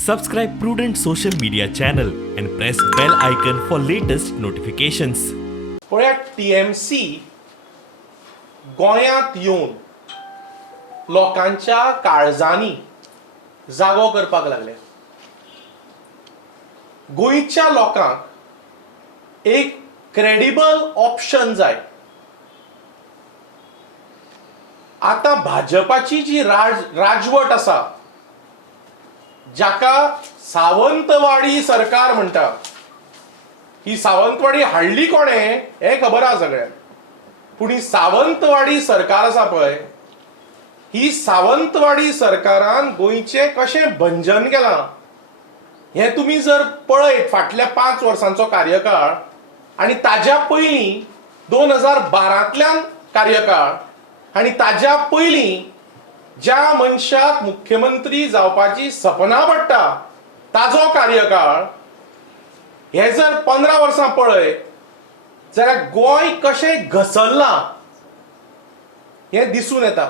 Subscribe Prudent Social Media channel and press bell icon for latest notifications. पळयात TMC गोंयांत येवन लोकांच्या काळजांनी जागो करपाक लागले. गोंयच्या लोकांक एक क्रेडिबल ऑप्शन जाय. आता भाजपाची जी राजवट आसा, जाका सावंतवाडी सरकार म्हणटा, ही सावंतवाडी हाडली कोणे हे खबर आसा सगळ्यांक. पूण ही सावंतवाडी सरकार आसा पळय, ही सावंतवाडी सरकारान गोंयचें कशें भंजन केलां हे तुमी जर पळयत फाटल्या 5 वर्सांचो कार्यकाळ आनी ताज्या पयलीं 2012तल्यान कार्यकाळ आनी ताज्या पयलीं ज्या मनशाक मुख्यमंत्री जावपाची सपना पडटा ताजो कार्यकाळ, हे जर 15 वर्सां पळयत जाल्यार गोंय कशें घसरलां हें दिसून येता.